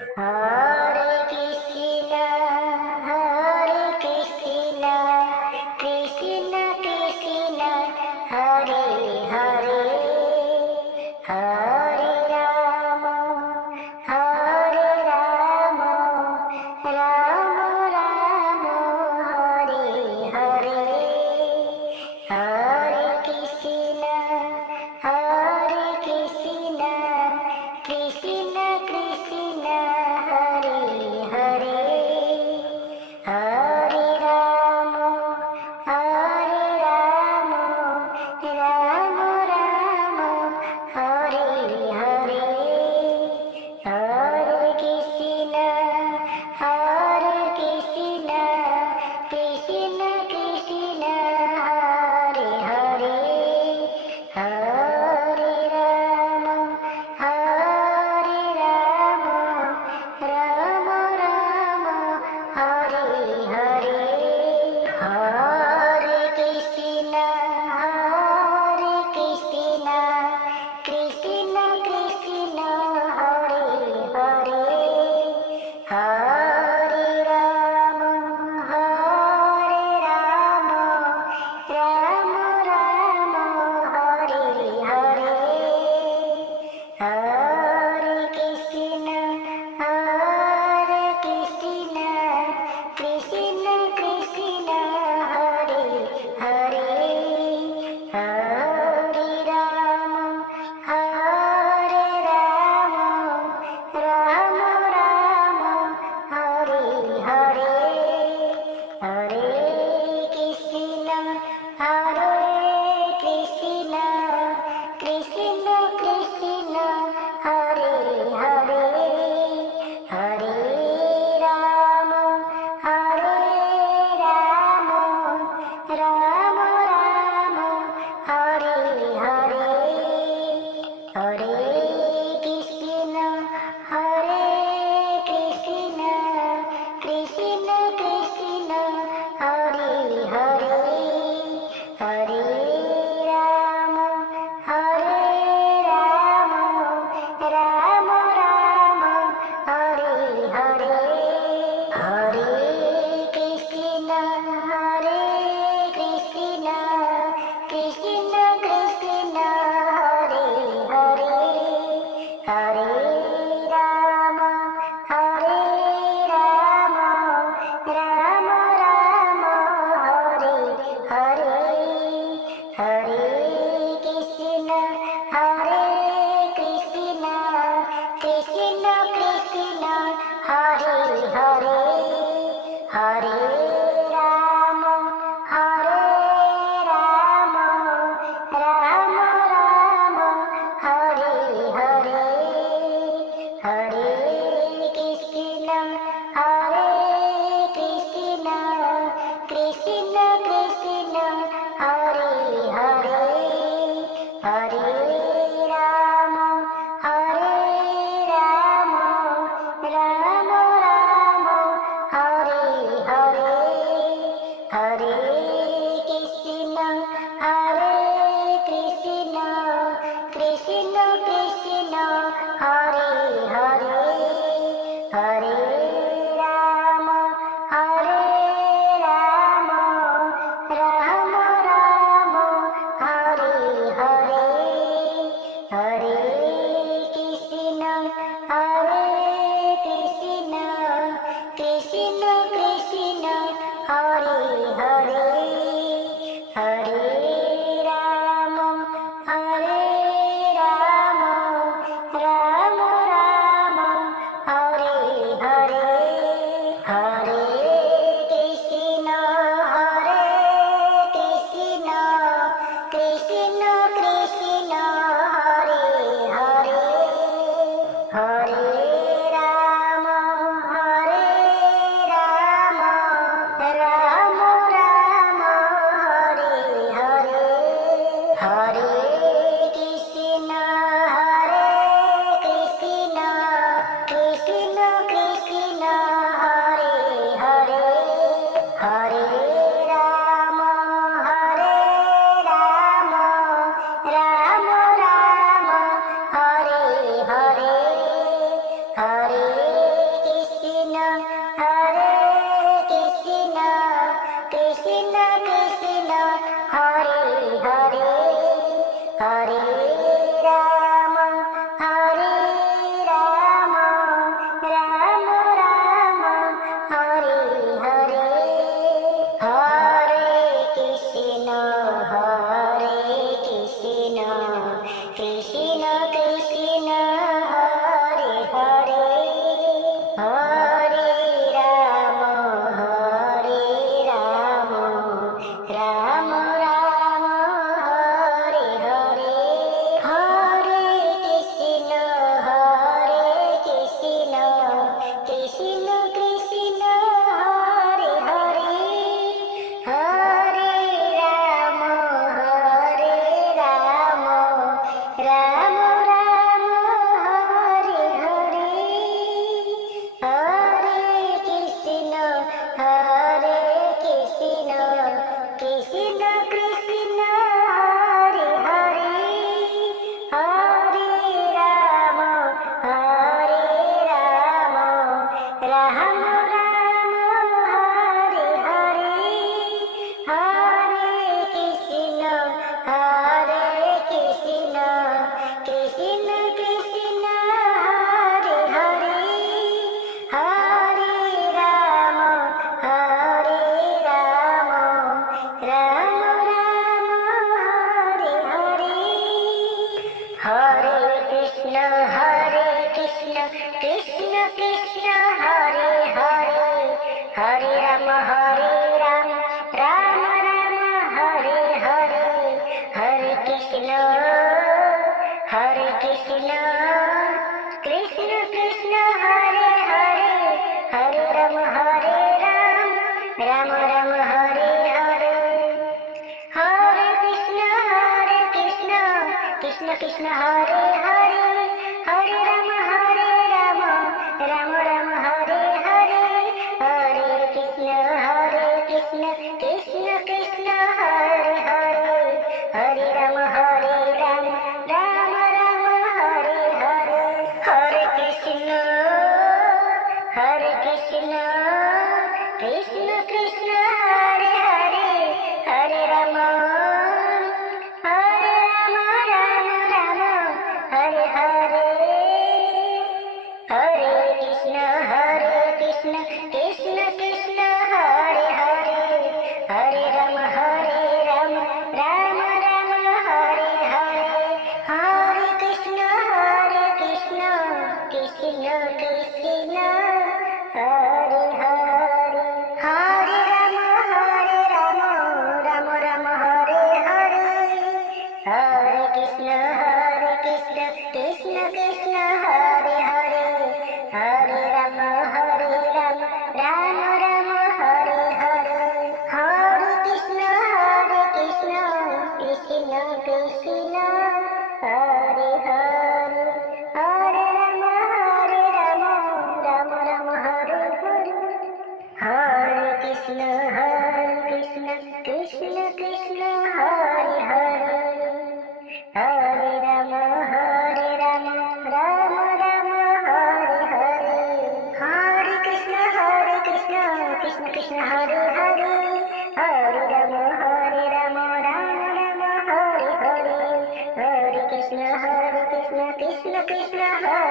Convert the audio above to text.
Hare Krishna, Hare Krishna, Krishna Krishna, Hare Hare, Hare Rama, Hare Rama, Rama Rama, Hare Hare, Hare Krishna, Hare Krishna, Krishna Krishna, Hare Hare, Hare Rama, Hare Rama, Rama Rama, Hare Hare, Hare Krishna, Hare Krishna, Krishna Krishna, Hare Hare, Hare Rama, Hare Rama, Rama Rama, Hare Hare, Hare Krishna, Hare Krishna, Krishna Krishna, Hare Hare, Hare Rama, Hare Rama, Rama Rama, Hare Hare, Hare Krishna, Hare Krishna, Krishna Krishna, Hare Hare, Hare Rama, Hare Rama, Rama Rama, Hare Hare, Hare Krishna, Hare Krishna, Krishna Krishna, Hare Hare, Hare Rama, Hare Rama, Rama Rama, Hare Hare, Hare Krishna, Hare Krishna, Krishna Krishna, Hare Hare, Hare Rama, Hare Rama, Rama Rama, Hare Hare, Hare Krishna, Hare Krishna, Krishna Krishna, Hare Hare, Hare Rama, Hare Rama, Rama Rama, Hare Hare, Hare Krishna, Hare Krishna, Krishna Krishna, Hare Hare, Hare Rama, Hare Rama, Rama Rama, Hare Hare, Hare Krishna, Hare Krishna, Krishna Krishna, Hare Hare, Hare Rama, Hare Rama, Rama Rama, Hare Hare, Hare Krishna, Hare Krishna, Krishna Krishna, Hare Hare, Hare Rama, Hare Rama, Rama Rama, Hare Hare, Hare Krishna, Hare Krishna, Krishna Krishna, Hare Hare, Hare Rama, Hare Rama, Rama Rama, Hare Hare Ram Hare Ram Ram Ram Hare Hare Hare Krishna Krishna Krishna Hare Hare Hare Ram Ram Ram Hare Hare Hare Krishna Krishna Krishna Hare Hare Hare Ram Ram Ram Ram Hare Hare Hare Krishna Krishna Krishna Hare Hare Hare Ram Ram Ram Ram Hare Hare Hare Krishna Krishna Krishna Hare Hare Hare Ram Ram Ram Hare Hare Hare Krishna Krishna Krishna Hare Hare Hare Ram Ram Ram Hare Hare Hare Krishna Krishna Krishna Hare Hare Hare Ram Ram Ram Hare Hare Hare Krishna Krishna Krishna Hare Hare Hare Ram Ram Ram Hare Hare Hare Krishna Krishna Krishna Hare Hare Hare Ram Ram Ram Hare Hare Hare Krishna Krishna Krishna Hare Hare Hare Ram Ram Ram Hare Hare Hare Krishna Krishna Krishna Hare Hare Hare Ram Ram Ram Hare Hare Hare Krishna Krishna Hare Hare Hare Ram Ram Ram Hare Hare Hare Krishna Krishna Krishna Hare Hare Hare Ram Ram Hare Hare Hare Krishna Krishna Hare Hare Hare Ram Ram Ram Hare Hare Hare Krishna Krishna Hare Hare Hare Ram Ram Ram Hare Hare Hare Krishna Krishna Hare